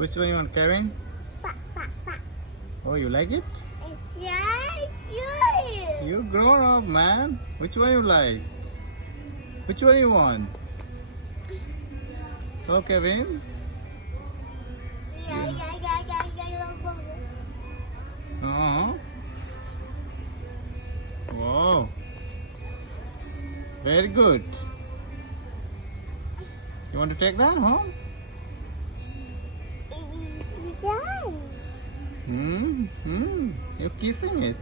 Which one you want, Kevin? Pa, pa, pa. Oh, you like it? It's You grown up, man. Which one you like? Which one you want? Oh, Kevin. Yeah. Uh-huh. Wow. Very good. You want to take that home? It's done. You're kissing it.